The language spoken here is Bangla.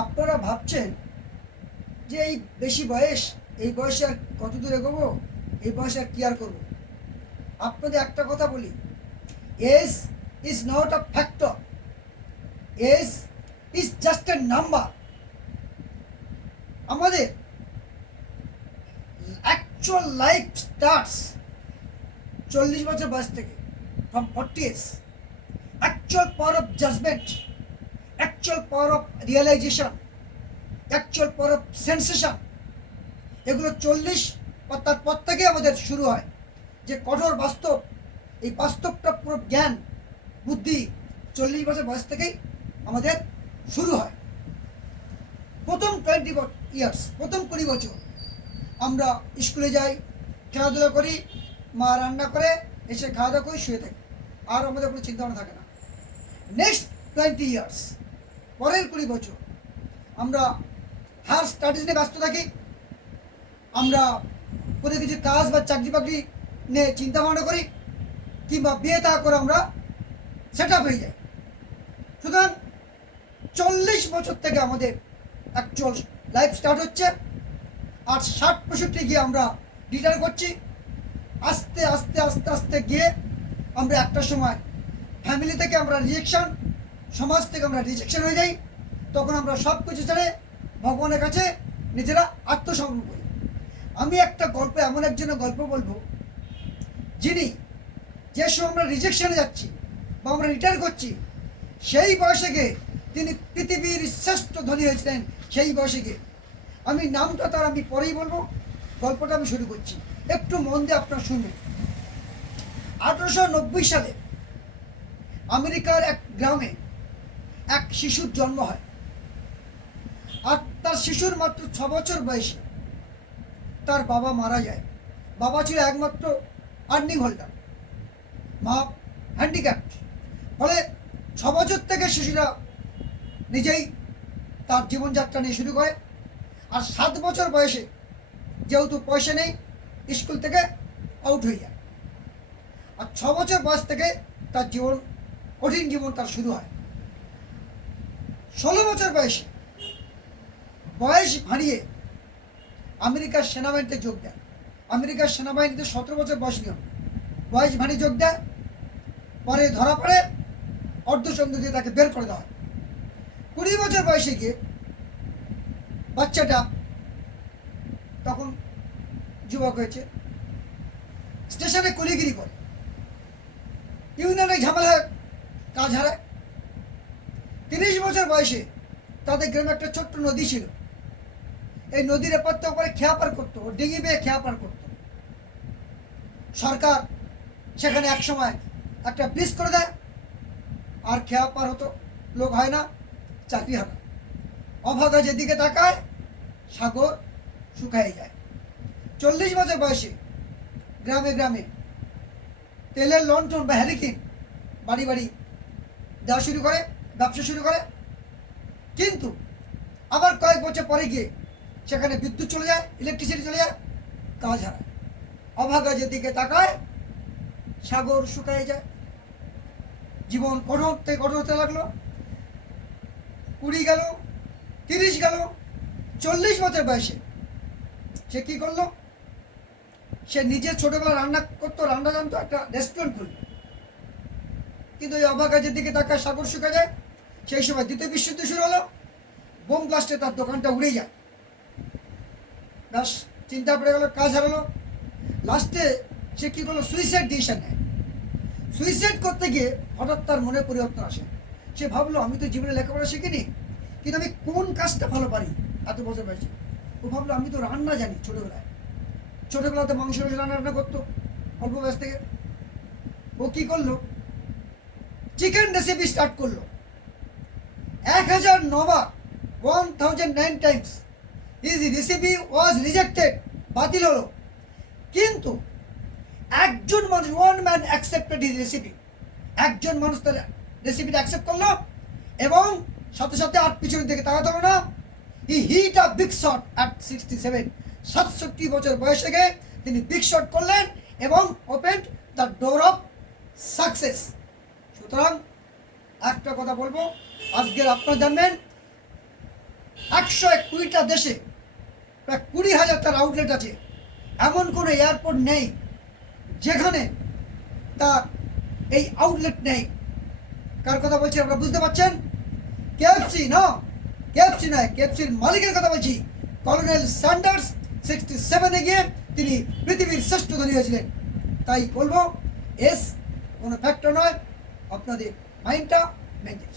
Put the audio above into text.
আপনারা ভাবছেন যে এই বেশি বয়স, এই বয়সে আর কত দূর এগোবো, এই বয়সে আর কি আর করবো। আপনাদের একটা কথা বলি, age is not a factor, age is just a number. আমাদের অ্যাকচুয়াল লাইফ স্টার্টস 40 বছর বয়স থেকে, from 40 years। Actual power of judgement, actual power of realisation, actual power of sensation, এগুলো 40 বা তার পর থেকে আমাদের শুরু হয়। যে কঠোর বাস্তব, এই বাস্তবটা পুরো জ্ঞান বুদ্ধি 40 বছর বয়স থেকেই আমাদের শুরু হয়। প্রথম 20 years, প্রথম 20 বছর আমরা স্কুলে যাই, খেলাধুলা করি, মা রান্না করে এসে খাওয়া দাওয়া করি, শুয়ে থাকি, আর আমাদের কোনো চিন্তা ভাবনা থাকে না। নেক্সট 20 years, পরের 20 বছর আমরা হায়ার স্টাডিজ নিয়ে ব্যস্ত থাকি, আমরা কোনো কিছু কাজ বা চাকরি বাকরি নিয়ে চিন্তা ভাবনা করি, কিংবা বিয়ে থা করে আমরা সেট আপ হয়ে যাই। সুতরাং 40 বছর থেকে আমাদের অ্যাকচুয়াল লাইফ স্টার্ট হচ্ছে, আর 60-65 গিয়ে আমরা রিটায়ার করছি। আস্তে আস্তে আস্তে আস্তে গিয়ে আমরা একটা সময় ফ্যামিলি থেকে আমরা রিজেকশন, সমাজ থেকে আমরা রিজেকশন হয়ে যাই। তখন আমরা সব কিছু ছেড়ে ভগবানের কাছে নিজেরা আত্মসমর্পণ করি। আমি একটা গল্প, এমন একজনের গল্প বলবো, যিনি যে সময় আমরা রিজেকশনে যাচ্ছি বা আমরা রিটায়ার করছি, সেই বয়সে গিয়ে তিনি পৃথিবীর শ্রেষ্ঠ ধনী হয়েছিলেন। সেই বয়সে গিয়ে, আমি নামটা তার আমি পরেই বলবো, গল্পটা আমি শুরু করছি, একটু মন দিয়ে আপনারা শুনবেন। 1890 সালে আমেরিকার এক গ্রামে এক শিশুর জন্ম হয়, আর তার শিশুর মাত্র 6 বছর বয়সে তার বাবা মারা যায়। বাবা ছিল একমাত্র আর্নিং হোল্ডার, মা হ্যান্ডিক্যাপ্ট। ফলে 6 বছর থেকে শিশুরা নিজেই তার জীবনযাত্রা নিয়ে শুরু করে, আর 7 বছর বয়সে যেহেতু পয়সা নেই, স্কুল থেকে আউট হয়ে যায়। আর 6 বছর বয়স থেকে তার জীবন, কঠিন জীবন তার শুরু হয়। 16 বছর বয়সে বয়স ভাঁড়িয়ে আমেরিকার সেনাবাহিনীতে যোগ দেয়। আমেরিকার সেনাবাহিনীতে 17 বছর বয়স নিয়ম, বয়স ভাঁড়িয়ে যোগ দেয়। পরে ধরা পড়ে, অর্ধচন্দ্র দিয়ে তাকে বের করে দেওয়া হয়। 20 বছর বয়সে গিয়ে বাচ্চাটা তখন যুবক হয়েছে, স্টেশনে কুলিগিরি করে, ইউনিয়নে ঝামেলা কাজ হারায়। 30 বছর বয়সে তাদের গ্রামে একটা ছোট্ট নদী ছিল, এই নদীর এপার থেকে ওপারে খেয়া পার করতো, ডিঙি বেয়ে খেয়া পার করতো। সরকার সেখানে এক সময় একটা ব্রিজ করে দেয়, আর খেয়া পার হতো, লোক হয় না, চাকরি হয় না। অভাগা যেদিকে তাকায় সাগর শুকায় যায়। 40 বছর বয়সে গ্রামে গ্রামে তেলের লণ্ঠন বা হ্যারিকেন বাড়ি বাড়ি দেওয়া শুরু করে, ব্যবসা শুরু করে। কিন্তু আবার কয়েক বছর পরে গিয়ে সেখানে বিদ্যুৎ চলে যায়, ইলেকট্রিসিটি চলে যায়, কাজ হারায়। অভাগা যেদিকে তাকায় সাগর শুকায় যায়। জীবন কঠোর থেকে কঠোর হতে লাগলো। 20 গেল, 30 গেল, 40 বছর বয়সে সে কি করলো, সে নিজে ছোটবেলা রান্না করতো, রান্না জানতো, একটা রেস্টুরেন্ট খুললো। কিন্তু ওই অভাগা যেদিকে তাকায় সাগর শুকায় যায়। সেই সময় দ্বিতীয় বিশ্বযুদ্ধ শুরু হলো, বোম ব্লাস্টে তার দোকানটা উড়ে যায়। ব্যাস, চিন্তা পড়ে গেল, কাজ হারালো। লাস্টে সে কী করলো, সুইসাইড ডিসিশন নেয়। সুইসাইড করতে গিয়ে হঠাৎ তার মনে পরিবর্তন আসে। সে ভাবলো, আমি তো জীবনে লেখাপড়া শিখিনি, কিন্তু আমি কোন কাজটা ভালো পারি এত বছর বয়সে। ও ভাবলো, আমি তো রান্না জানি, ছোটোবেলাতে মাংস রান্না করতো অল্প বয়স থেকে। ও কী করলো, চিকেন রেসিপি স্টার্ট করলো। 1009 বার, 1009 টাইমস হিজ রেসিপি ওয়াজ রিজেক্টেড, বাতিল হলো। কিন্তু একজন মানুষ, one man accepted his recipe, একজন মানুষ তার রেসিপিটা অ্যাকসেপ্ট করলো, এবং সাথে সাথে আর পিছনের দিকে তাকাতে হলো না। He hit a big shot at 67, 67 বছর বয়সে গিয়ে তিনি বিগ শট করলেন এবং opened the door of success. সুতরাং একটা কথা বলবো, আজকের আপনারা জানবেন, 120টা দেশে প্রায় 20,000 তার আউটলেট আছে। এমন কোনো এয়ারপোর্ট নেই যেখানে তার এই আউটলেট নেই। কার কথা বলছি আপনারা বুঝতে পারছেন? কেএফসি না, কেএফসি নয়, কেএফসির মালিকের কথা বলছি। কলোনেল স্যান্ডার্স 67-এ গিয়ে তিনি পৃথিবীর শ্রেষ্ঠ ধনী হয়েছিলেন। তাই বলবো এস কোনো ফ্যাক্টর নয়, আপনাদের মাইন্ডটা মেনটেন।